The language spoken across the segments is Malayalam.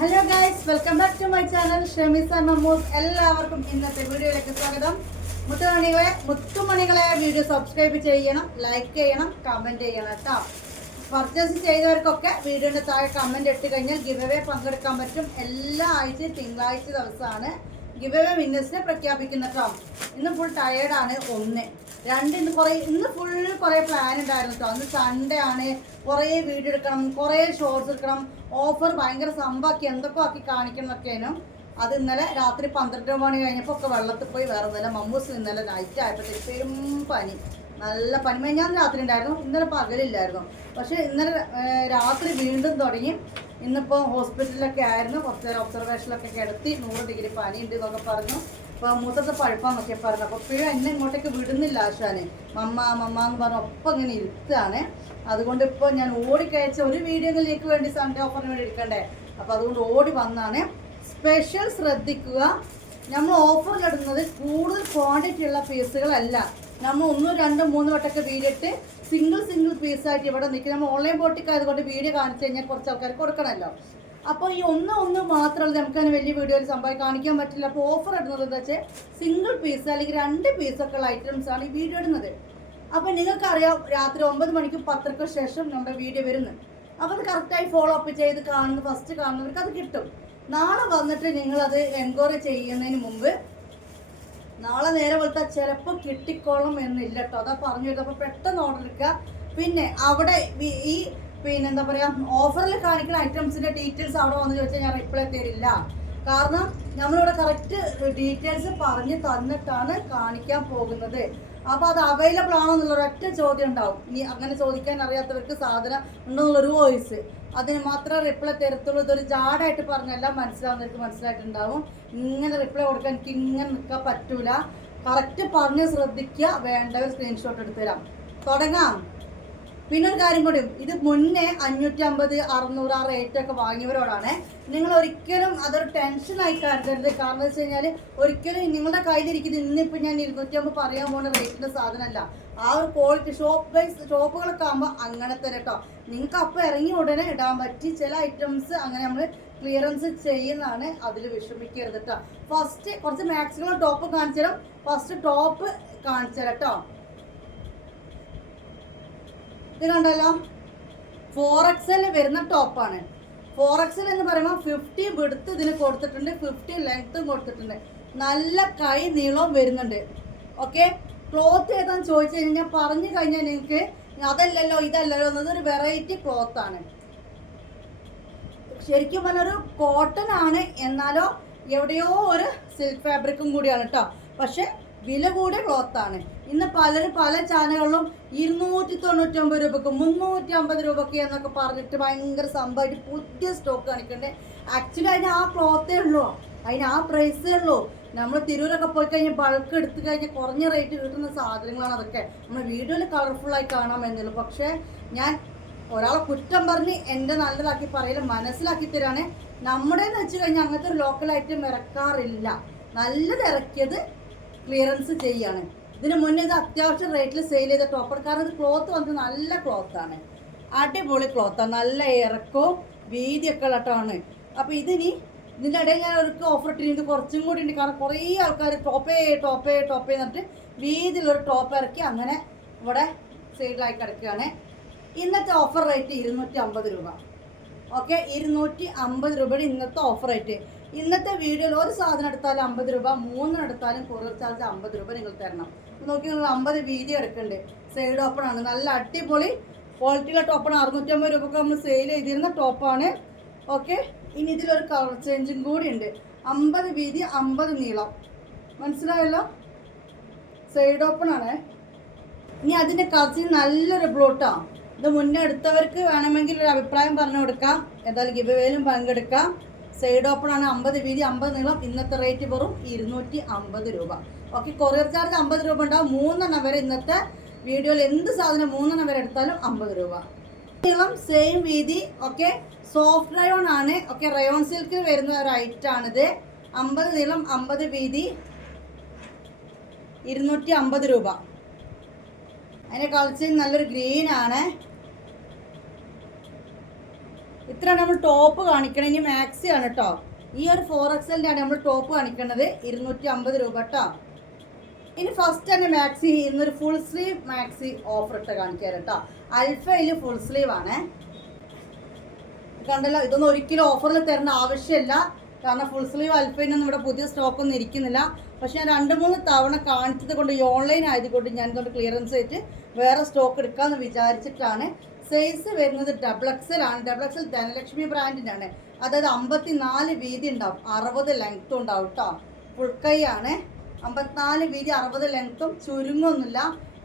Hello guys welcome back to my channel Shemisa Mammus എല്ലാവർക്കും ഇന്നത്തെ വീഡിയോയിലേക്ക് സ്വാഗതം. മുത്തുമണികളെ മുത്തുമണികളെ വീഡിയോ സബ്സ്ക്രൈബ് ചെയ്യണം ലൈക്ക് ചെയ്യണം കമന്റ് ചെയ്യണം കേട്ടോ. പർച്ചേസ് ചെയ്തവർക്കൊക്കെ വീഡിയോന്റെ താഴെ കമന്റ് ഇട്ട് കഴിഞ്ഞാൽ ഗിവ് അവേ പങ്കെടുക്കാൻ പറ്റും. എല്ലാ ആഴ്ചയും തിങ്കളാഴ്ച ദിവസമാണ്. ഗിവ് അവേ വിന്നേഴ്സിനെ പ്രഖ്യാപിക്കുന്ന കേട്ടോ ഇന്ന് ഫുൾ ടയേർഡാണ് ഒന്ന്. രണ്ട് ഇന്ന് കുറേ ഇന്ന് ഫുൾ കുറേ പ്ലാൻ ഉണ്ടായിരുന്നു കേട്ടോ അന്ന് സൺഡേ ആണ്. കുറേ വീഡിയോ എടുക്കണം കുറേ ഷോർട്സ് എടുക്കണം. ഓഫർ ഭയങ്കര സംഭവമാക്കി എന്തൊക്കെ ആക്കി കാണിക്കുന്നൊക്കെയാണ്. അത് ഇന്നലെ രാത്രി പന്ത്രണ്ട് മണി കഴിഞ്ഞപ്പോൾ ഒക്കെ വെള്ളത്തിൽ പോയി വേറെ ഇന്നലെ മമ്മൂസ് ഇന്നലെ നൈറ്റ് ആയപ്പോഴത്തേക്ക് പനി. നല്ല പനി. ഞാൻ രാത്രി ഉണ്ടായിരുന്നു. ഇന്നലെ പകലില്ലായിരുന്നു. പക്ഷേ ഇന്നലെ രാത്രി വീണ്ടും തുടങ്ങി. ഇന്നിപ്പോൾ ഹോസ്പിറ്റലിലൊക്കെ ആയിരുന്നു. കുറച്ച് നേരം ഒബ്സർവേഷനിലൊക്കെ കിടത്തി. നൂറ് ഡിഗ്രി പനി ഉണ്ട് എന്നൊക്കെ പറഞ്ഞു. അപ്പോൾ മൂത്തത്തെ പഴുപ്പാന്നൊക്കെ പറഞ്ഞു അപ്പോൾ ഇപ്പോഴും എന്നെ ഇങ്ങോട്ടേക്ക് വിടുന്നില്ല ആശാനെ. മമ്മ മമ്മ എന്ന് പറഞ്ഞ് ഒപ്പം ഇങ്ങനെ ഇരുത്താണ് അതുകൊണ്ട് ഇപ്പോൾ ഞാൻ ഓടിക്കയച്ച ഒരു വീഡിയോയിലേക്ക് വേണ്ടി സൺഡേ ഓഫറിന് വേണ്ടി എടുക്കണ്ടേ അപ്പോൾ അതുകൊണ്ട് ഓടി വന്നാണ്. സ്പെഷ്യൽ ശ്രദ്ധിക്കുക. നമ്മൾ ഓഫറിലിടുന്നത് കൂടുതൽ ക്വാണ്ടിറ്റി ഉള്ള പീസുകളല്ല നമ്മൾ ഒന്നും രണ്ടും മൂന്ന് വട്ടമൊക്കെ വീടിട്ട് സിംഗിൾ സിംഗിൾ പീസായിട്ട് ഇവിടെ നിൽക്കും. നമ്മൾ ഓൺലൈൻ ബോട്ടിക്ക് ആയതുകൊണ്ട് വീഡിയോ കാണിച്ചു കഴിഞ്ഞാൽ കുറച്ച് ആൾക്കാർ കൊടുക്കണമല്ലോ. അപ്പോൾ ഈ ഒന്ന് ഒന്ന് മാത്രമല്ല നമുക്ക് അതിന് വലിയ വീഡിയോയിൽ സംഭവം കാണിക്കാൻ പറ്റില്ല. അപ്പോൾ ഓഫർ ഇടുന്നത് എന്താ വെച്ചാൽ സിംഗിൾ പീസ് അല്ലെങ്കിൽ രണ്ട് പീസൊക്കെ ഉള്ള ഐറ്റംസ് ആണ് ഈ വീഡിയോ ഇടുന്നത്. അപ്പോൾ നിങ്ങൾക്കറിയാം രാത്രി ഒമ്പത് മണിക്ക് പത്രക്ക് ശേഷം നമ്മുടെ വീഡിയോ വരുന്നത്. അപ്പോൾ അത് കറക്റ്റായി ഫോളോ അപ്പ് ചെയ്ത് കാണുന്ന ഫസ്റ്റ് കാണുന്നവർക്ക് അത് കിട്ടും. നാളെ വന്നിട്ട് നിങ്ങൾ അത് എൻക്വയറി ചെയ്യുന്നതിന് മുമ്പ് നാളെ നേരെ പോലത്തെ ചിലപ്പോൾ കിട്ടിക്കോളും എന്നില്ല കേട്ടോ അതാ പറഞ്ഞു വരുന്നത്. പെട്ടെന്ന് ഓർഡർ എടുക്കുക. പിന്നെ അവിടെ ഈ പിന്നെ എന്താ പറയുക ഓഫറിൽ കാണിക്കുന്ന ഐറ്റംസിന്റെ ഡീറ്റെയിൽസ് അവിടെ വന്ന് ചോദിച്ചാൽ ഞാൻ റിപ്ലൈ തരില്ല. കാരണം നമ്മളിവിടെ കറക്റ്റ് ഡീറ്റെയിൽസ് പറഞ്ഞ് തന്നിട്ടാണ് കാണിക്കാൻ പോകുന്നത്. അപ്പോൾ അത് അവൈലബിൾ ആണോ എന്നുള്ള ഒരൊറ്റ ചോദ്യം ഉണ്ടാവും. ഇനി അങ്ങനെ ചോദിക്കാൻ അറിയാത്തവർക്ക് സാധനം ഉണ്ടെന്നുള്ളൊരു വോയിസ് അതിന് മാത്രമേ റിപ്ലൈ തരത്തുള്ളൂ. ഇതൊരു ജാഡായിട്ട് പറഞ്ഞല്ല മനസ്സിലാവുന്നവർക്ക് മനസ്സിലായിട്ടുണ്ടാവും. ഇങ്ങനെ റിപ്ലൈ കൊടുക്കാൻ എനിക്ക് ഇങ്ങനെ നിൽക്കാൻ പറ്റൂല. കറക്റ്റ് പറഞ്ഞ് ശ്രദ്ധിക്കുക. വേണ്ടവർ സ്ക്രീൻഷോട്ട് എടുത്തു തരാം. തുടങ്ങാം. പിന്നെ ഒരു കാര്യം കൂടി ഇത് മുന്നേ അഞ്ഞൂറ്റി അമ്പത് അറുന്നൂറ് ആ റേറ്റ് ഒക്കെ വാങ്ങിയവരോടാണ്. നിങ്ങൾ ഒരിക്കലും അതൊരു ടെൻഷനായി കരുതരുത്. കാരണം വെച്ച് കഴിഞ്ഞാൽ ഒരിക്കലും നിങ്ങളുടെ കയ്യിലിരിക്കുന്നത് ഇന്നിപ്പോൾ ഞാൻ ഇരുന്നൂറ്റി അമ്പത് പറയാൻ പോകുന്ന റേറ്റിന്റെ സാധനമല്ല. ആ ഒരു ക്വാളിറ്റി ഷോപ്പ് വൈസ് ഷോപ്പുകളൊക്കെ ആകുമ്പോൾ അങ്ങനത്തെ കേട്ടോ നിങ്ങൾക്ക് അപ്പം ഇറങ്ങി ഉടനെ ഇടാൻ പറ്റി ചില ഐറ്റംസ് അങ്ങനെ നമ്മൾ ക്ലിയറൻസ് ചെയ്യുന്നതാണ് അതിൽ വിഷമിക്കരുത് കേട്ടോ ഫസ്റ്റ് കുറച്ച് മാക്സിമം ടോപ്പ് കാണിച്ചു ഫസ്റ്റ് ടോപ്പ് കാണിച്ചു കേട്ടോ ഇത് കണ്ടല്ലോ? ഫോർ എക്സൽ വരുന്ന ടോപ്പാണ് ഫോർ എക്സൽ എന്ന് പറയുമ്പോൾ ഫിഫ്റ്റി വിടുത്ത് ഇതിന് കൊടുത്തിട്ടുണ്ട് ഫിഫ്റ്റി ലെങ്ത്തും കൊടുത്തിട്ടുണ്ട്. നല്ല കൈ നീളവും വരുന്നുണ്ട്. ഓക്കെ ക്ലോത്ത് ഏതാന്ന് ചോദിച്ചു കഴിഞ്ഞാൽ പറഞ്ഞു കഴിഞ്ഞാൽ നിങ്ങൾക്ക് അതല്ലല്ലോ ഇതല്ലല്ലോ എന്നതൊരു വെറൈറ്റി ക്ലോത്ത് ആണ്. ശരിക്കും പറഞ്ഞൊരു കോട്ടൺ ആണ് എന്നാലോ എവിടെയോ ഒരു സിൽക്ക് ഫാബ്രിക്കും കൂടിയാണ് കേട്ടോ പക്ഷെ വില കൂടിയ ക്ലോത്ത് ആണ്. ഇന്ന് പലരും പല ചാനലുകളിലും ഇരുന്നൂറ്റി തൊണ്ണൂറ്റി ഒമ്പത് രൂപക്ക് മുന്നൂറ്റി അമ്പത് രൂപക്ക് എന്നൊക്കെ പറഞ്ഞിട്ട് ഭയങ്കര സംഭവമായിട്ട് പുതിയ സ്റ്റോക്ക് കാണിക്കണ്ടേ? ആക്ച്വലി അതിന് ആ ക്ലോത്തേ ഉള്ളൂ. അതിന് ആ പ്രൈസേ ഉള്ളൂ. നമ്മൾ തിരൂരൊക്കെ പോയി കഴിഞ്ഞാൽ ബൾക്ക് എടുത്തു കഴിഞ്ഞാൽ കുറഞ്ഞ റേറ്റ് കിട്ടുന്ന സാധനങ്ങളാണ് അതൊക്കെ. നമ്മൾ വീഡിയോയിൽ കളർഫുള്ളായി കാണാൻ എന്നുള്ളൂ. പക്ഷേ ഞാൻ ഒരാളെ കുറ്റം പറഞ്ഞ് എന്റെ നല്ലതാക്കി പറയൽ മനസ്സിലാക്കി തരാണ്. നമ്മുടെ എന്ന് വെച്ച് കഴിഞ്ഞാൽ അങ്ങനത്തെ ഒരു ലോക്കൽ ഐറ്റം ഇറക്കാറില്ല. നല്ലത് ഇറക്കിയത് ക്ലിയറൻസ് ചെയ്യാണ്. ഇതിന് മുന്നേ ഇത് അത്യാവശ്യം റേറ്റിൽ സെയിൽ ചെയ്ത ടോപ്പർ കാരണം ഇത് ക്ലോത്ത് വന്നത് നല്ല ക്ലോത്താണ് അടിപൊളി ക്ലോത്താണ് നല്ല ഇറക്കവും വീതിയൊക്കെ ഉള്ളതാണ്. അപ്പോൾ ഇതിനി ഇതിന്റെ ഇടയിൽ ഞാൻ ഒരു ഓഫർ ഇട്ടിരുന്നത് കുറച്ചും കൂടി ഉണ്ട്. കാരണം കുറേ ആൾക്കാർ ടോപ്പേ ടോപ്പേ ടോപ്പേ എന്നിട്ട് വീതിയിലൊരു ടോപ്പ് ഇറക്കി അങ്ങനെ ഇവിടെ സൈഡിലായി കിടക്കുകയാണ്. ഇന്നത്തെ ഓഫർ റേറ്റ് ഇരുന്നൂറ്റി അമ്പത് രൂപ. ഓക്കെ ഇരുന്നൂറ്റി അമ്പത് രൂപയുടെ ഇന്നത്തെ ഓഫർ ആയിട്ട് ഇന്നത്തെ വീഡിയോയിൽ ഒരു സാധനം എടുത്താലും അമ്പത് രൂപ മൂന്നെണ്ണം എടുത്താലും കൂടുതൽ ചാർജ് അമ്പത് രൂപ നിങ്ങൾ തരണം. നോക്കി നിങ്ങൾ അമ്പത് വീതി എടുക്കുന്നുണ്ട് സൈഡ് ഓപ്പൺ ആണ്. നല്ല അടിപൊളി ക്വാളിറ്റിയുള്ള ടോപ്പാണ് അറുന്നൂറ്റമ്പത് രൂപക്ക് നമ്മൾ സെയിൽ ചെയ്തിരുന്ന ടോപ്പാണ് ഓക്കെ ഇനി ഇതിലൊരു കളർ ചേഞ്ചും കൂടി ഉണ്ട്. അമ്പത് വീതി അമ്പത് നീളം. മനസ്സിലായല്ലോ? സൈഡ് ഓപ്പൺ ആണ്. ഇനി അതിന്റെ കസി നല്ലൊരു ബ്ലോട്ടാ ഇത് മുന്നേ എടുത്തവർക്ക് വേണമെങ്കിൽ ഒരു അഭിപ്രായം പറഞ്ഞു കൊടുക്കാം. ഏതായാലും ഗിബവേലും പങ്കെടുക്കാം. സൈഡ് ഓപ്പൺ ആണ് അമ്പത് വീതി അമ്പത് നീളം. ഇന്നത്തെ റേറ്റ് വെറും ഇരുന്നൂറ്റി അമ്പത് രൂപ. ഓക്കെ കൊറിയർ ചാർജ് അമ്പത് രൂപ ഉണ്ടാവും. മൂന്നെണ്ണം വരെ ഇന്നത്തെ വീഡിയോയിൽ എന്ത് സാധനം മൂന്നെണ്ണം വരെ എടുത്താലും അമ്പത് രൂപ. നീളം സെയിം വീതി ഓക്കെ സോഫ്റ്റ് റയോൺ ആണ്. ഓക്കെ റയോൺ സിൽക്ക് വരുന്ന ഒരു ഐറ്റം ആണിത്. അമ്പത് നീളം അമ്പത് വീതി ഇരുന്നൂറ്റി അമ്പത് രൂപ. അതിന്റെ കളർ നല്ലൊരു ഗ്രീൻ ആണ്. ഇത്രയാണ് നമ്മൾ ടോപ്പ് കാണിക്കണം ഇനി മാക്സി ആണ് കേട്ടോ ഈ ഒരു ഫോർ എക്സലിന്റെ ആണ് നമ്മൾ ടോപ്പ് കാണിക്കേണ്ടത് ഇരുന്നൂറ്റി അമ്പത് രൂപ കേട്ടോ ഇനി ഫസ്റ്റ് തന്നെ മാക്സി ഇന്നൊരു ഫുൾ സ്ലീവ് മാക്സി ഓഫർ ഇട്ട് കാണിക്കാൻ കേട്ടോ അൽഫയിൽ ഫുൾ സ്ലീവ് ആണ്. കണ്ടല്ലോ ഇതൊന്നും ഒരിക്കലും ഓഫറിൽ തരേണ്ട ആവശ്യമില്ല. കാരണം ഫുൾ സ്ലീവ് അൽഫയിനൊന്നും ഇവിടെ പുതിയ സ്റ്റോക്ക് ഒന്നും ഇരിക്കുന്നില്ല. പക്ഷെ ഞാൻ രണ്ട് മൂന്ന് തവണ കാണിച്ചത് കൊണ്ട് ഈ ഓൺലൈൻ ആയതുകൊണ്ട് ഞാൻ ഇതുകൊണ്ട് ക്ലിയറൻസ് ആയിട്ട് വേറെ സ്റ്റോക്ക് എടുക്കാമെന്ന് വിചാരിച്ചിട്ടാണ് സൈസ് വരുന്നത് ഡബിൾ എക്സൽ ആണ്. ഡബിൾ എക്സൽ ധനലക്ഷ്മി ബ്രാൻഡിന്റെ അതായത് അമ്പത്തി നാല് വീതി ഉണ്ടാവും. അറുപത് ലെങ്ത്തും ഉണ്ടാവും കേട്ടോ ഫുൾ കൈ ആണ്. അമ്പത്തിനാല് വീതി അറുപത് ലെങ്ത്തും ചുരുങ്ങൊന്നുമില്ല.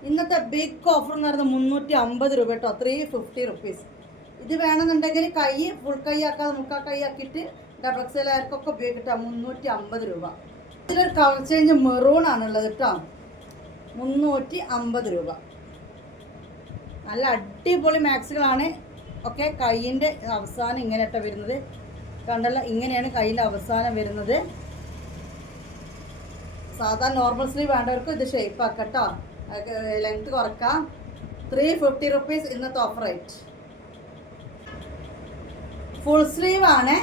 ഇന്നത്തെ ബിഗ് ഓഫർ എന്ന് പറയുന്നത് മുന്നൂറ്റി അമ്പത് രൂപ കേട്ടോ ത്രീ ഫിഫ്റ്റി റുപ്പീസ് ഇത് വേണമെന്നുണ്ടെങ്കിൽ കൈ ഫുൾ കൈ ആക്കാതെ മുക്കാ കൈ ആക്കിയിട്ട് ഡബിൾ എക്സലാർക്കൊക്കെ ഉപയോഗിക്കട്ടോ മുന്നൂറ്റി അമ്പത് രൂപ. ഇതിലൊരു കവർ ചേഞ്ച് മെറൂൺ ആണുള്ളത് കേട്ടോ മുന്നൂറ്റി അമ്പത് രൂപ. നല്ല അടിപൊളി മാക്സുകളാണ്. ഒക്കെ കൈയിന്റെ അവസാനം ഇങ്ങനെ കേട്ടോ വരുന്നത്. കണ്ടല്ല ഇങ്ങനെയാണ് കൈയിന്റെ അവസാനം വരുന്നത്. സാധാരണ നോർമൽ സ്ലീവ് വേണ്ടവർക്ക് ഇത് ഷേപ്പ് ആക്കട്ടോ. ലെങ്ത് കുറക്കാം. ത്രീ ഫിഫ്റ്റി റുപ്പീസ് ഇന്നത്തെ ഓഫർ റേറ്റ് ഫുൾ സ്ലീവ് ആണ്.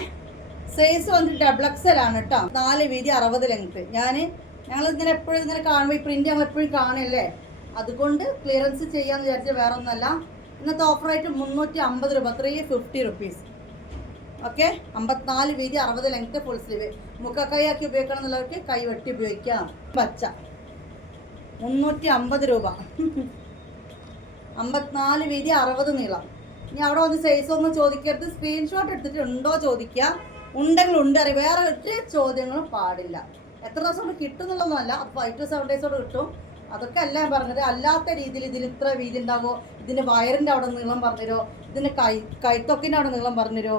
സൈസ് വന്നിട്ട് ഡബിൾ എക്സ് എൽ ആണ് കേട്ടോ നാല് വീതി അറുപത് ലെങ്ത് ഞാൻ ഞങ്ങൾ ഇങ്ങനെ എപ്പോഴും ഇങ്ങനെ കാണുമ്പോൾ ഈ പ്രിന്റ് ഞങ്ങൾ എപ്പോഴും കാണില്ലേ അതുകൊണ്ട് ക്ലിയറൻസ് ചെയ്യാന്ന് വിചാരിച്ച വേറെ ഒന്നല്ല ഇന്നത്തെ ഓഫർ ആയിട്ട് മുന്നൂറ്റി അമ്പത് രൂപ ത്രീ ഫിഫ്റ്റി റുപ്പീസ് ഓക്കെ അമ്പത്തിനാല് വീതി അറുപത് ലെങ്ത് ഫുൾ സ്ലീവ് മുക്കക്കൈ ആക്കി ഉപയോഗിക്കണം എന്നുള്ളവർക്ക് കൈ വെട്ടി ഉപയോഗിക്കാം. പച്ച. മുന്നൂറ്റി അമ്പത് രൂപ. അമ്പത്തിനാല് വീതി അറുപത് നീളം. ഇനി അവിടെ വന്ന് സൈസ് ഒന്നും ചോദിക്കരുത്. സ്ക്രീൻഷോട്ട് എടുത്തിട്ട് ഉണ്ടോ ചോദിക്കുക. ഉണ്ടെങ്കിൽ ഉണ്ട് അറിയാം. വേറെ ഒരു ചോദ്യങ്ങളും പാടില്ല. എത്ര ദിവസം കൊണ്ട് കിട്ടും എന്നുള്ളതൊന്നുമല്ല അപ്പോൾ ഫൈവ് ടു സെവൻ ഡേയ്സോട് കിട്ടും. അതൊക്കെ എല്ലാം പറഞ്ഞത്. അല്ലാത്ത രീതിയിൽ ഇതിന് ഇത്ര വീതി ഉണ്ടാവോ ഇതിന് വയറിന്റെ അവിടെ നീളം പറഞ്ഞുതരോ ഇതിന് കൈ കൈത്തൊക്കിന്റെ അവിടെ നീളം പറഞ്ഞുതരോ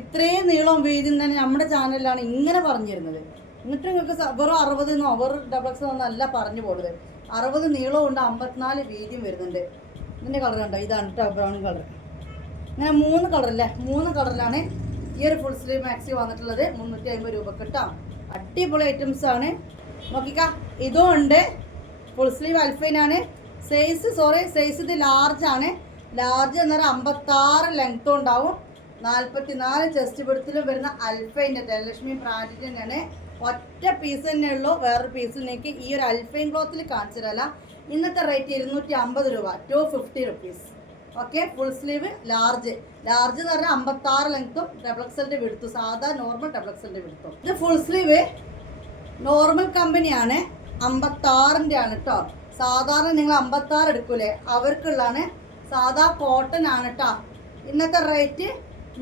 ഇത്രയും നീളം വീതി തന്നെ നമ്മുടെ ചാനലിലാണ് ഇങ്ങനെ പറഞ്ഞിരുന്നത്. എന്നിട്ട് നിങ്ങൾക്ക് വെറും അറുപത് വെറും ഡബിൾ എക്സ് എന്നല്ല പറഞ്ഞു പോകുന്നത് അറുപത് നീളവും ഉണ്ട് അമ്പത്തിനാല് വീതിയും വരുന്നുണ്ട്. ഇതിന്റെ കളർ കണ്ടോ? ഇതാണ് ബ്രൗൺ കളർ ഇങ്ങനെ മൂന്ന് കളറല്ലേ മൂന്ന് കളറിലാണ് ഈ ഒരു ഫുൾ സ്ലീവ് മാക്സി വന്നിട്ടുള്ളത്. മുന്നൂറ്റി അമ്പത് രൂപ കിട്ടാം അടിപൊളി ഐറ്റംസ് ആണ്. നോക്കിക്ക. ഇതും ഉണ്ട്. ഫുൾ സ്ലീവ് അൽഫൈനാണ് സൈസ് സോറി സൈസ് ഇത് ലാർജ് ആണ്. ലാർജ് എന്ന് പറഞ്ഞാൽ അമ്പത്താറ് ലെങ്ത്തും ഉണ്ടാവും. നാൽപ്പത്തി നാല് ചെസ്റ്റ് പിടുത്തിലും വരുന്ന അൽഫൈന്റെ ധനലക്ഷ്മി ബ്രാൻഡിന്റെ തന്നെയാണ്. ഒറ്റ പീസ് തന്നെ ഉള്ളൂ. വേറൊരു പീസിൽ നിങ്ങൾക്ക് ഈ ഒരു അൽഫൈൻ ക്ലോത്തിൽ കാണിച്ചിട്ടല്ല ഇന്നത്തെ റേറ്റ് ഇരുന്നൂറ്റി അമ്പത് രൂപ. Two fifty rupees okay full sleeve large large എന്ന് പറഞ്ഞാൽ അമ്പത്താറ് ലെങ്ത്തും ഡബിൾ എക്സലിന്റെ വിടുത്തു സാധാ നോർമൽ ഡബിൾ എക്സലിന്റെ വിടുത്തും ഇത് ഫുൾ സ്ലീവ് നോർമൽ കമ്പനിയാണ് അമ്പത്താറിന്റെ ആണ് കേട്ടോ സാധാരണ നിങ്ങൾ അമ്പത്താറ് എടുക്കൂലേ? അവർക്കുള്ളതാണ് സാധാ കോട്ടൺ ആണ് കേട്ടോ ഇന്നത്തെ റേറ്റ്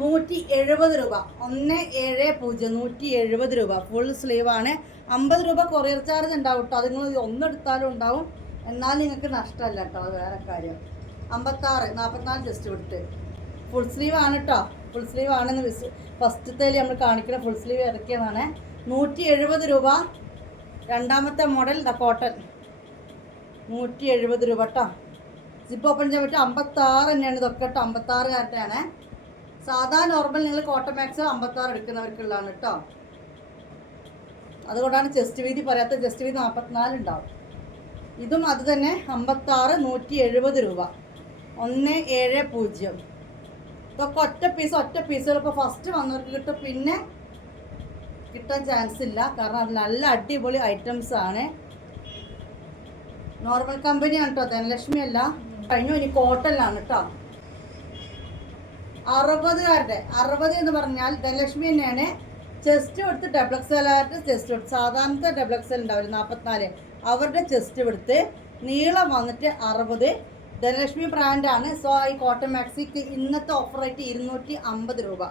നൂറ്റി എഴുപത് രൂപ. ഒന്ന് ഏഴ് പൂജ്യം നൂറ്റി എഴുപത് രൂപ. ഫുൾ സ്ലീവ് ആണ്. അമ്പത് രൂപ കൊറിയർ ചാർജ് ഉണ്ടാവും കേട്ടോ അത് നിങ്ങൾ ഒന്നെടുത്താലും ഉണ്ടാവും. എന്നാൽ നിങ്ങൾക്ക് നഷ്ടമല്ല കേട്ടോ അത് വേറെ കാര്യം. അമ്പത്താറ് നാൽപ്പത്തിനാല് ജസ്റ്റ് വിട്ട് ഫുൾ സ്ലീവ് ആണ് കേട്ടോ ഫുൾ സ്ലീവ് ആണെന്ന് വിസ് ഫസ്റ്റത്തേൽ നമ്മൾ കാണിക്കുന്ന ഫുൾ സ്ലീവ് ഇറക്കിയതാണ് നൂറ്റി എഴുപത് രൂപ രണ്ടാമത്തെ മോഡൽ ദ കോട്ടൺ നൂറ്റി എഴുപത് രൂപ കേട്ടോ സിപ്പ് ഓപ്പൺ ചെയ്യാൻ പറ്റും അമ്പത്താറ് തന്നെയാണ് ഇതൊക്കെ കേട്ടോ അമ്പത്താറുകാരുടെയാണ് സാധാ നോർമൽ നിങ്ങൾ കോട്ടൺ മാക്സ് അമ്പത്താറ് എടുക്കുന്നവർക്കുള്ളതാണ് കേട്ടോ അതുകൊണ്ടാണ് ചെസ്റ്റ് വീതി പറയാത്ത ചെസ്റ്റ് വീതി നാൽപ്പത്തിനാല് ഉണ്ടാവും. ഇതും അത് തന്നെ അമ്പത്താറ് നൂറ്റി എഴുപത് രൂപ. ഒന്ന് ഏഴ് പൂജ്യം. ഇതൊക്കെ ഒറ്റ പീസ് ഒറ്റ പീസുകൾ ഇപ്പോൾ ഫസ്റ്റ് വന്നവർക്ക് കിട്ടും പിന്നെ കിട്ടാൻ ചാൻസ് ഇല്ല. കാരണം അത് നല്ല അടിപൊളി ഐറ്റംസ് ആണ്. നോർമൽ കമ്പനിയാണ് കേട്ടോ ധനലക്ഷ്മി അല്ല. കഴിഞ്ഞു. ഇനി കോട്ടണിലാണ് കേട്ടോ അറുപതുകാരുടെ. അറുപത് എന്ന് പറഞ്ഞാൽ ധനലക്ഷ്മി തന്നെയാണ്. ചെസ്റ്റ് എടുത്ത് എക്സൽ ആയിട്ട് ചെസ്റ്റ് എടുത്ത് സാധാരണത്തെ ഡബിൾ എക്സൽ ഉണ്ടാവില്ല? നാൽപ്പത്തിനാല് അവരുടെ ചെസ്റ്റ് എടുത്ത് നീളം വന്നിട്ട് അറുപത്. ധനലക്ഷ്മി ബ്രാൻഡാണ് സോ ഈ കോട്ടൺ മാക്സിക്ക് ഇന്നത്തെ ഓഫർ റേറ്റ് ഇരുന്നൂറ്റി അമ്പത് രൂപ.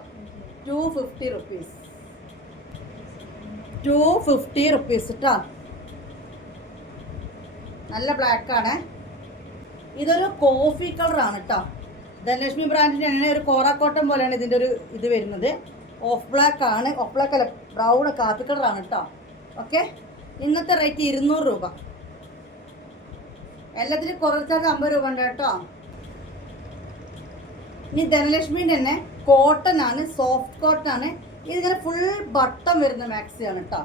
Two fifty rupees two fifty rupees കേട്ടോ നല്ല ബ്ലാക്ക് ആണ്. ഇതൊരു കോഫി കളറാണ് കേട്ടോ ധനലക്ഷ്മി ബ്രാൻഡിന്റെ അങ്ങനെ ഒരു കോറാക്കോട്ടം പോലെയാണ് ഇതിന്റെ ഒരു ഇത് വരുന്നത്. ഓഫ് ബ്ലാക്ക് ആണ്. ഓഫ് ബ്ലാക്ക് അല്ല ബ്രൗൺ കാപ്പി കളറാണ് കേട്ടോ ഓക്കെ ഇന്നത്തെ റേറ്റ് ഇരുന്നൂറ് രൂപ. എല്ലാത്തിനും കുറച്ചാൽ അമ്പത് രൂപ ഉണ്ട് കേട്ടോ ഇനി ധനലക്ഷ്മിന്റെ തന്നെ കോട്ടൺ ആണ് സോഫ്റ്റ് കോട്ടൺ ആണ്. ഇതിങ്ങനെ ഫുൾ ബട്ടം വരുന്ന മാക്സി ആണ് കേട്ടോ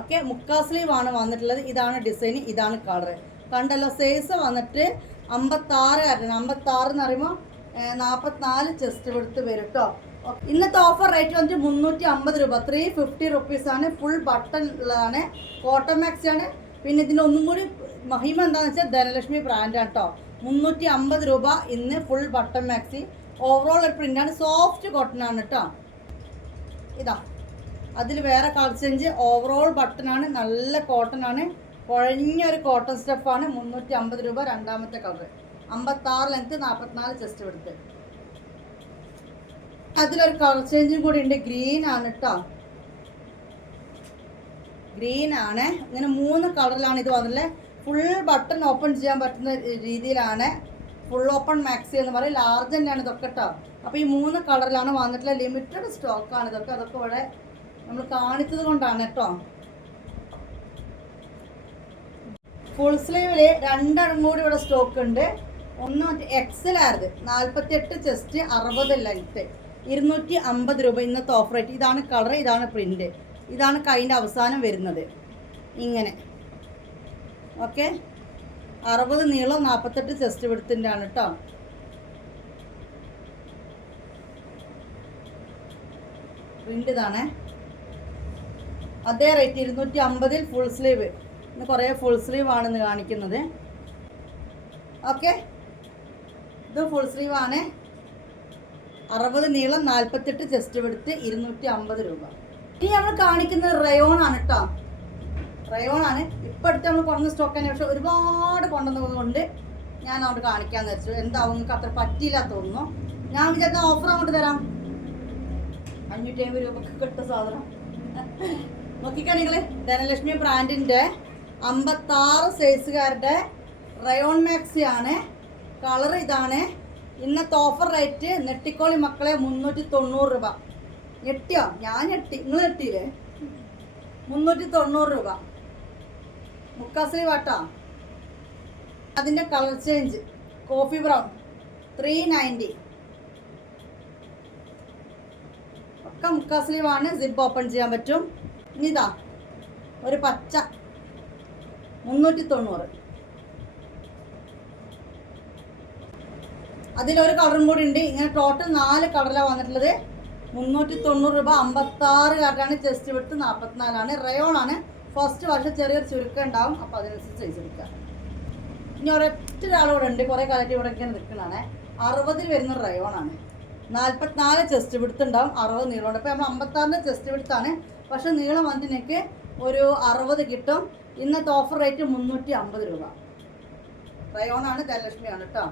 ഓക്കെ മുക്കാ സ്ലീവ് ആണ് വന്നിട്ടുള്ളത്. ഇതാണ് ഡിസൈൻ ഇതാണ് കളർ കണ്ടല്ലോ സൈസ് വന്നിട്ട് അമ്പത്താറ് കാരണം അമ്പത്താറ് എന്ന് പറയുമ്പോൾ നാൽപ്പത്തിനാല് ചെസ്റ്റ് എടുത്ത് വരും കേട്ടോ ഇന്നത്തെ ഓഫർ റേറ്റ് വന്നിട്ട് മുന്നൂറ്റി അമ്പത് രൂപ. ത്രീ ഫിഫ്റ്റി റുപ്പീസ് ആണ്. ഫുൾ ബട്ടൺ ഉള്ളതാണ്. കോട്ടൺ മാക്സി ആണ്. പിന്നെ ഇതിന്റെ ഒന്നും കൂടി മഹിമ എന്താണെന്ന് വെച്ചാൽ ധനലക്ഷ്മി ബ്രാൻഡാണ് കേട്ടോ മുന്നൂറ്റി അമ്പത് രൂപ ഇന്ന് ഫുൾ ബട്ടൺ മാക്സി ഓവറോൾ ഒരു പ്രിന്റാണ് സോഫ്റ്റ് കോട്ടൺ ആണ് കേട്ടോ ഇതാ. അതിൽ വേറെ കളർ ചേഞ്ച് ഓവറോൾ ബട്ടൺ ആണ്. നല്ല കോട്ടൺ ആണ്. കുഴഞ്ഞൊരു കോട്ടൺ സ്റ്റഫാണ് മുന്നൂറ്റി അമ്പത് രൂപ രണ്ടാമത്തെ കളർ അമ്പത്താറ് ലെങ്ത് നാൽപ്പത്തിനാല് ചെസ്റ്റ് എടുത്ത് അതിലൊരു കളർ ചേഞ്ചും കൂടി ഉണ്ട്. ഗ്രീൻ ആണ് കേട്ടോ ഗ്രീൻ ആണ്. ഇങ്ങനെ മൂന്ന് കളറിലാണ് ഇത് വന്നിട്ടുള്ളത്. ഫുൾ ബട്ടൺ ഓപ്പൺ ചെയ്യാൻ പറ്റുന്ന രീതിയിലാണ്. ഫുൾ ഓപ്പൺ മാക്സി എന്ന് പറയും. ലാർജ് തന്നെയാണ് ഇതൊക്കെ കേട്ടോ അപ്പോൾ ഈ മൂന്ന് കളറിലാണ് വന്നിട്ടുള്ള ലിമിറ്റഡ് സ്റ്റോക്ക് ആണ് ഇതൊക്കെ. അതൊക്കെ ഇവിടെ നമ്മൾ കാണിച്ചത് കൊണ്ടാണ് കേട്ടോ ഫുൾ സ്ലീവിൽ രണ്ടെണ്ണം കൂടി ഇവിടെ സ്റ്റോക്ക് ഉണ്ട്. ഒന്ന് മറ്റേ എക്സൽ ആയിരുന്നു നാൽപ്പത്തിയെട്ട് ചെസ്റ്റ് അറുപത് ലെങ്ത്ത് ഇരുന്നൂറ്റി അമ്പത് രൂപ ഇന്നത്തെ ഓഫർ റേറ്റ് ഇതാണ് കളർ ഇതാണ് പ്രിന്റ് ഇതാണ് കൈന്റെ അവസാനം വരുന്നത്. ഇങ്ങനെ. ഓക്കെ അറുപത് നീളം നാൽപ്പത്തെട്ട് ചെസ്റ്റ് വിടുത്തിന്റെ ആണ് കേട്ടോ പ്രിന്റ് ഇതാണേ. അതേ റേറ്റ് ഇരുന്നൂറ്റി അമ്പതിൽ ഫുൾ സ്ലീവ് ഇന്ന് കുറേ ഫുൾ സ്ലീവ് ആണെന്ന് കാണിക്കുന്നത്. ഓക്കെ ഇത് ഫുൾ സ്ലീവ് ആണ്. അറുപത് നീളം നാൽപ്പത്തെട്ട് ചെസ്റ്റ് വെടുത്ത് ഇരുന്നൂറ്റി അമ്പത് രൂപ. ഇനി നമ്മൾ കാണിക്കുന്നത് റയോൺ ആണ് കേട്ടോ റയോൺ ആണ്. ഇപ്പം അടുത്ത് നമ്മൾ കുറഞ്ഞ സ്റ്റോക്ക് തന്നെ. പക്ഷെ ഒരുപാട് കൊണ്ടുവന്നതുകൊണ്ട് ഞാൻ അവിടെ കാണിക്കാന്ന് വെച്ചു എന്താവും നിങ്ങൾക്ക് അത്ര പറ്റിയില്ല തോന്നുന്നു. ഞാൻ വിചാരിച്ച ഓഫർ അങ്ങോട്ട് തരാം. അഞ്ഞൂറ്റി അമ്പത് രൂപക്ക് കിട്ടും സാധനം. നിങ്ങൾ. ധനലക്ഷ്മി ബ്രാൻഡിന്റെ അമ്പത്താറ് സൈസുകാരുടെ റയോൺ മാക്സി ആണ്. കളർ ഇതാണ്. ഇന്നത്തെ ഓഫർ റേറ്റ് നെട്ടിക്കോളി മക്കളെ മുന്നൂറ്റി തൊണ്ണൂറ് രൂപ. ഞെട്ടിയോ? ഞാൻ ഞെട്ടി. നിങ്ങൾ ഞെട്ടിയില്ലേ? മുന്നൂറ്റി തൊണ്ണൂറ് രൂപ. മുക്കാശ്രീ വാട്ടാ. അതിന്റെ colour change. Coffee brown. Three ninety ഒക്കെ മുക്കാ സ്ലീവാണ് സിബ് ഓപ്പൺ ചെയ്യാൻ പറ്റും. ഇനി ഇതാ ഒരു പച്ച. മുന്നൂറ്റി തൊണ്ണൂറ് അതിലൊരു കളറും കൂടി ഉണ്ട്. ഇങ്ങനെ ടോട്ടൽ നാല് കളറിലാണ് വന്നിട്ടുള്ളത്. മുന്നൂറ്റി തൊണ്ണൂറ് രൂപ അമ്പത്താറ് കാർഡാണ് ചെസ്റ്റ് വിട്ട് നാൽപ്പത്തിനാലാണ് റയോൺ ആണ്. ഫസ്റ്റ് വർഷം ചെറിയൊരു ചുരുക്കം ഉണ്ടാവും അപ്പോൾ അതിനനുസരിച്ച് സൈസ് എടുക്കുക. ഇനി ഒരൊറ്റ ഒരാളിവിടെ ഉണ്ട് കുറേ കാലത്ത് ഇവിടെ ഇങ്ങനെ നിൽക്കുന്നതാണ്. അറുപതിൽ വരുന്ന റയോണാണ് നാൽപ്പത്തിനാല് ചെസ്റ്റ് വിടുത്ത് ഉണ്ടാവും അറുപത് നീളമുണ്ട് അപ്പോൾ നമ്മൾ അമ്പത്താറിന്റെ ചെസ്റ്റ് വിടുത്താണ് പക്ഷേ നീളം വന്നിനേക്ക് ഒരു അറുപത് കിട്ടും. ഇന്നത്തെ ഓഫർ റേറ്റ് മുന്നൂറ്റി അമ്പത് രൂപ. റയോൺ ആണ് ധനലക്ഷ്മിയാണ് കേട്ടോ.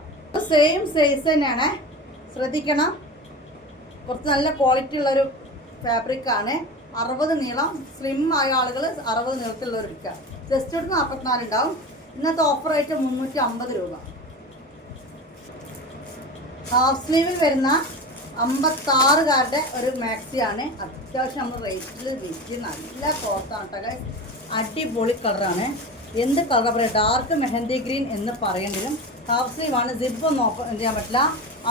സെയിം സൈസ് തന്നെയാണ്. ശ്രദ്ധിക്കണം. കുറച്ച് നല്ല ക്വാളിറ്റി ഉള്ളൊരു ഫാബ്രിക് ആണ് അറുപത് നീളം സ്ലിം ആയ ആളുകൾ അറുപത് നീളത്തിലുള്ളവർ എടുക്കുക ജസ്റ്റ് എടുത്ത് നാൽപ്പത്തിനാല് ഉണ്ടാവും. ഇന്നത്തെ ഓഫർ റേറ്റ് മുന്നൂറ്റി അമ്പത് രൂപ ഹാഫ് സ്ലീവിൽ വരുന്ന അമ്പത്താറുകാരുടെ ഒരു മാക്സിയാണ് അത്യാവശ്യം നമ്മൾ റേറ്റിൽ വിറ്റ് നല്ല കോർത്താണ് അടിപൊളി കളറാണ് എന്ത് കളർ പറയാം? ഡാർക്ക് മെഹന്തി ഗ്രീൻ എന്ന് പറയേണ്ടതും ഹാഫ് സ്ലീവ് ആണ് സിബ് നോക്ക ഓപ്പൺ ചെയ്യാൻ പറ്റില്ല.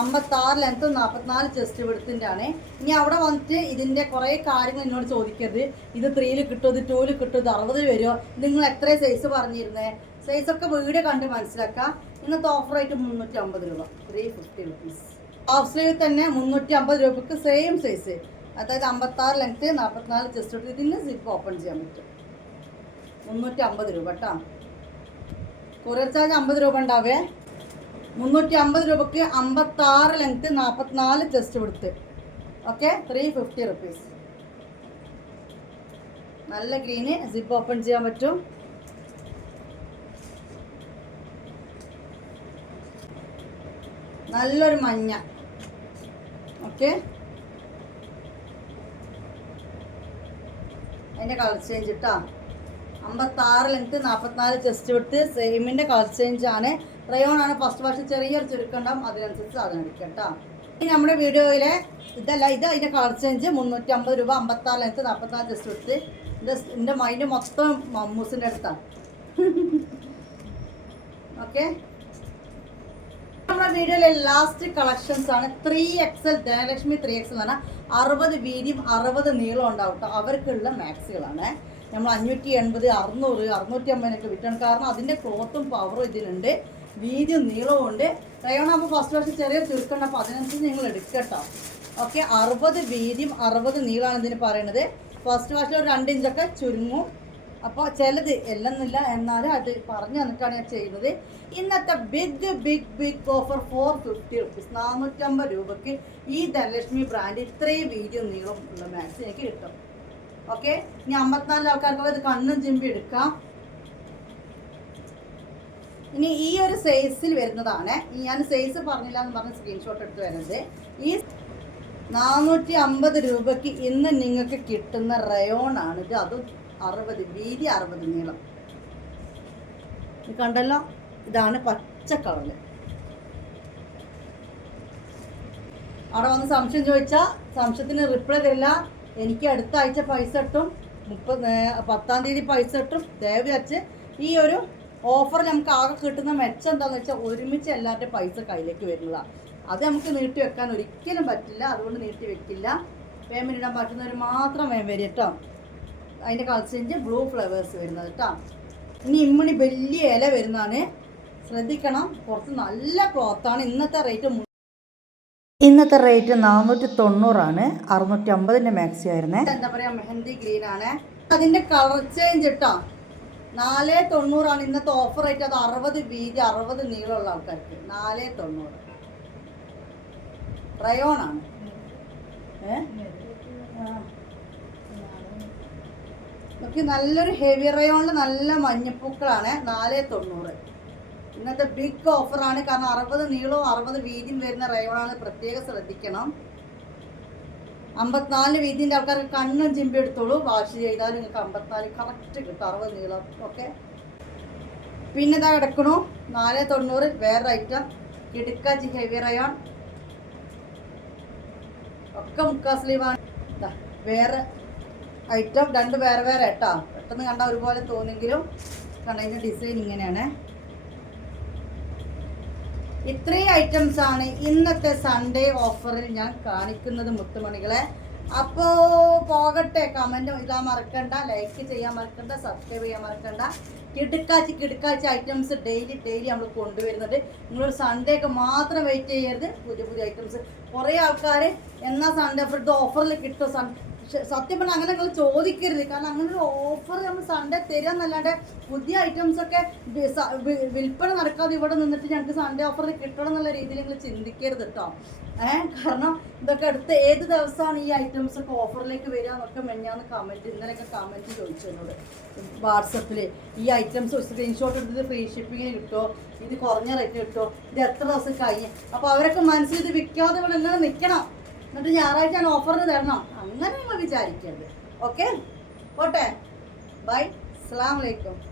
അമ്പത്താറ് ലെങ്ത് നാൽപ്പത്തിനാല് ചെസ്റ്റ് വെടുത്തിന്റെ ആണ് ഇനി അവിടെ വന്നിട്ട് ഇതിന്റെ കുറേ കാര്യങ്ങൾ എന്നോട് ചോദിക്കരുത്. ഇത് ത്രീയിൽ കിട്ടും ഇത് ടൂവിൽ കിട്ടും ഇത് അറുപതിൽ വരുമോ? നിങ്ങൾ എത്ര സൈസ് പറഞ്ഞിരുന്നേ? സൈസൊക്കെ വീഡിയോ കണ്ട് മനസ്സിലാക്കാം. ഇന്നത്തെ ഓഫർ ആയിട്ട് മുന്നൂറ്റി അമ്പത് രൂപ. Three fifty rupees half sleeve തന്നെ മുന്നൂറ്റി അമ്പത് രൂപയ്ക്ക് സെയിം സൈസ് അതായത് അമ്പത്താറ് ലെങ്ത്ത് നാൽപ്പത്തിനാല് ചെസ്റ്റ് എടുത്ത് ഇതിന് സിപ്പ് ഓപ്പൺ ചെയ്യാൻ പറ്റും. മുന്നൂറ്റി അമ്പത് രൂപ കേട്ടോ. ചാർജ് അമ്പത് രൂപ ഉണ്ടാവേ. മുന്നൂറ്റി അമ്പത് രൂപയ്ക്ക് അമ്പത്തി ആറ് ലെങ്ത്ത് നാൽപ്പത്തിനാല് ചെസ്റ്റ് കൊടുത്ത്. ഓക്കെ ത്രീ ഫിഫ്റ്റി റുപ്പീസ് നല്ല ഗ്രീന് സിപ്പ് ഓപ്പൺ ചെയ്യാൻ പറ്റും. നല്ലൊരു മഞ്ഞ. ഓക്കെ അതിന്റെ കളർ ചേഞ്ച് കേട്ടോ അമ്പത്താറ് ലെങ്ത് നാൽപ്പത്തിനാല് ചെസ്റ്റ് വിട്ട് സെയിമിന്റെ കളർ ചേഞ്ച് ആണ്. റയോൺ ആണ് ഫസ്റ്റ് വാഷ് ചെറിയൊരു ചുരുക്കണ്ടം അതിനനുസരിച്ച് സാധനം എടുക്കുക കേട്ടോ ഇനി നമ്മുടെ വീഡിയോയിലെ ഇതല്ല ഇത് അതിന്റെ കളർ ചേഞ്ച് മുന്നൂറ്റി അമ്പത് രൂപ അമ്പത്താറ് ലെങ്ത് നാൽപ്പത്താറ് ജസ്റ്റ് കൊടുത്ത്. എന്റെ എന്റെ മൈൻഡ് മൊത്തം മമ്മൂസിന്റെ അടുത്താണ്. ഓക്കെ നമ്മുടെ വീഡിയോയിലെ ലാസ്റ്റ് കളക്ഷൻസ് ആണ്. Three XL Dhanalakshmi three XL എന്ന് പറഞ്ഞാൽ അറുപത് വീതിയും അറുപത് നീളം ഉണ്ടാവും കേട്ടോ അവർക്കുള്ള മാക്സികളാണ് നമ്മൾ അഞ്ഞൂറ്റി എൺപത് അറുന്നൂറ് അറുന്നൂറ്റി അമ്പതിനൊക്കെ വിറ്റാണ് കാരണം അതിന്റെ ക്ലോത്തും പവറും ഇതിനുണ്ട് വീതിയും നീളവും ഉണ്ട് റയോൺ ഫസ്റ്റ് വർഷം ചെറിയ തീർക്കേണ്ട പതിനഞ്ച് നിങ്ങൾ എടുക്കട്ടോ. ഓക്കെ അറുപത് വീതിയും അറുപത് നീളമാണ് ഇതിന് പറയുന്നത് ഫസ്റ്റ് വാഷിൽ ഒരു രണ്ട് ഇഞ്ചൊക്കെ ചുരുങ്ങും. അപ്പോൾ ചിലത് എല്ലെന്നില്ല എന്നാലും അത് പറഞ്ഞു തന്നിട്ടാണ് ഞാൻ ചെയ്യുന്നത്. ഇന്നത്തെ big big big offer four fifty rupees നാനൂറ്റമ്പത് രൂപയ്ക്ക് ഈ ധനലക്ഷ്മി ബ്രാൻഡ് ഇത്രയും വീഡിയോ നീളം ഉള്ള മാക്സ് എനിക്ക് കിട്ടും. ഓക്കെ ഇനി അമ്പത്തിനാല് ആൾക്കാർക്ക് ഇത് കണ്ണും ചിമ്പി എടുക്കാം. ഇനി ഈ ഒരു സൈസിൽ വരുന്നതാണ്. ഞാൻ സൈസ് പറഞ്ഞില്ല എന്ന് പറഞ്ഞ സ്ക്രീൻഷോട്ട് എടുത്ത് വരുന്നത്. ഈ നാനൂറ്റി അമ്പത് രൂപയ്ക്ക് ഇന്ന് നിങ്ങൾക്ക് കിട്ടുന്ന റയോൺ ആണ്. ഇത് അതും അറുപത് വീതി അറുപത് നീളം. കണ്ടല്ലോ? ഇതാണ് പച്ച കളറ് അവിടെ വന്ന് സംശയം ചോദിച്ചാൽ സംശയത്തിന് റിപ്ലൈ തരില്ല. എനിക്ക് അടുത്ത ആഴ്ച പൈസ ഇട്ടും മുപ്പത് പത്താം തീയതി പൈസ ഇട്ടും ദയവ് വെച്ച് ഈ ഒരു ഓഫർ നമുക്ക് ആകെ കിട്ടുന്ന മെച്ചം എന്താണെന്ന് വെച്ചാൽ ഒരുമിച്ച് എല്ലാവരുടെയും പൈസ കയ്യിലേക്ക് വരുന്നതാണ് അത് നമുക്ക് നീട്ടി വെക്കാൻ ഒരിക്കലും പറ്റില്ല. അതുകൊണ്ട് നീട്ടി വെക്കില്ല. ഇടാൻ പറ്റുന്നവർ മാത്രം വേഗം വരും കേട്ടോ അതിന്റെ കളർ ബ്ലൂ ഫ്ലവേഴ്സ് വരുന്നത് കേട്ടോ ഇനി ഇമ്മണി വലിയ ഇല വരുന്നതാണ്. ശ്രദ്ധിക്കണം. കുറച്ച് നല്ല ക്ലോത്താണ് ഇന്നത്തെ റേറ്റ് ഇന്നത്തെ റേറ്റ് നാനൂറ്റി തൊണ്ണൂറാണ് അറുന്നൂറ്റി അമ്പതിന്റെ മാക്സി ആയിരുന്നേ. എന്താ പറയുക മെഹന്തി ഗ്രീൻ ആണ്. അതിന്റെ കളർ ചേഞ്ച് ഇട്ടോ നാല് തൊണ്ണൂറാണ് ഇന്നത്തെ ഓഫർ റേറ്റ് അത് അറുപത് വീതി അറുപത് നീളമുള്ള ആൾക്കാർക്ക്. നാല് തൊണ്ണൂറ് ആ. നോക്കി നല്ലൊരു ഹെവി റയോണിൽ നല്ല മഞ്ഞപ്പൂക്കളാണ്. നാല് തൊണ്ണൂറ് ഇന്നത്തെ ബിഗ് ഓഫറാണ് കാരണം അറുപത് നീളവും അറുപത് വീതിയും വരുന്ന റയോണാണ് പ്രത്യേകം ശ്രദ്ധിക്കണം. അമ്പത്തിനാല് വീതിന്റെ ആൾക്കാർക്ക് കണ്ണും ചിമ്പി എടുത്തോളൂ. വാഷ് ചെയ്താൽ നിങ്ങൾക്ക് അമ്പത്തിനാല് കറക്റ്റ് കിട്ടും. അറുപത് നീളം. ഓക്കെ പിന്നെ ഇതാ കിടക്കണു. നാല് തൊണ്ണൂറ്. വേറെ ഐറ്റം കിടുക്കാച്ചി ഹെവി റയോൺ ഒക്കെ മുക്കാ സ്ലീവാണ് വേറെ ഐറ്റം രണ്ട് വേറെ വേറെ കേട്ടോ പെട്ടെന്ന് കണ്ടാൽ ഒരുപോലെ തോന്നെങ്കിലും കണ്ടതിന്റെ ഡിസൈൻ ഇങ്ങനെയാണ്. ഇത്രയും ഐറ്റംസ് ആണ് ഇന്നത്തെ സൺഡേ ഓഫറിൽ ഞാൻ കാണിക്കുന്നത് മുത്തുമണികളെ. അപ്പോ പോകട്ടെ കമന്റ് ഇതാ മറക്കണ്ട ലൈക്ക് ചെയ്യാൻ മറക്കണ്ട സബ്സ്ക്രൈബ് ചെയ്യാൻ മറക്കണ്ട. കിടുക്കാച്ച് കിടുക്കാച്ചി ഐറ്റംസ് ഡെയിലി ഡെയിലി നമ്മൾ കൊണ്ടുവരുന്നത് നിങ്ങളൊരു സൺഡേ ഒക്കെ മാത്രം വെയിറ്റ് ചെയ്യരുത്. പുതിയ പുതിയ ഐറ്റംസ് കുറേ ആൾക്കാർ എന്നാ സൺഡേ ഫുഡ് ഓഫറിൽ കിട്ടും. സൺ സത്യം പറഞ്ഞാൽ അങ്ങനെ നിങ്ങൾ ചോദിക്കരുത്. കാരണം അങ്ങനെ ഒരു ഓഫർ നമ്മൾ സൺഡേ തരിക എന്നല്ലാണ്ട് പുതിയ ഐറ്റംസ് ഒക്കെ വിൽപ്പന നടക്കാതെ ഇവിടെ നിന്നിട്ട് ഞങ്ങൾക്ക് സൺഡേ ഓഫറിൽ കിട്ടണം എന്നുള്ള രീതിയിൽ നിങ്ങൾ ചിന്തിക്കരുത് കേട്ടോ ഏഹ് കാരണം ഇതൊക്കെ അടുത്ത ഏത് ദിവസമാണ് ഈ ഐറ്റംസ് ഒക്കെ ഓഫറിലേക്ക് വരിക എന്നൊക്കെ മെഞ്ഞാന്ന് കമന്റ് ഇന്നലെയൊക്കെ കമന്റ് ചോദിച്ചു എന്നോട്. വാട്സപ്പിൽ ഈ ഐറ്റംസ് സ്ക്രീൻഷോട്ട് എടുത്തിട്ട് ഫ്രീ ഷിപ്പിങ്ങിന് കിട്ടുമോ ഇത് കുറഞ്ഞ റേറ്റ് കിട്ടുമോ ഇത് എത്ര ദിവസം കഴിഞ്ഞ്? അപ്പോൾ അവരൊക്കെ മനസ്സിൽ ഇത് വിൽക്കാതെ ഇവിടെ ഇങ്ങനെ നിൽക്കണം എന്നിട്ട് ഞായറാഴ്ച ഓഫറിന് തരണം. അങ്ങനെ നിങ്ങൾ വിചാരിക്കരുത്. ഓക്കെ പോട്ടെ. ബൈ അസ്സാം വലൈക്കും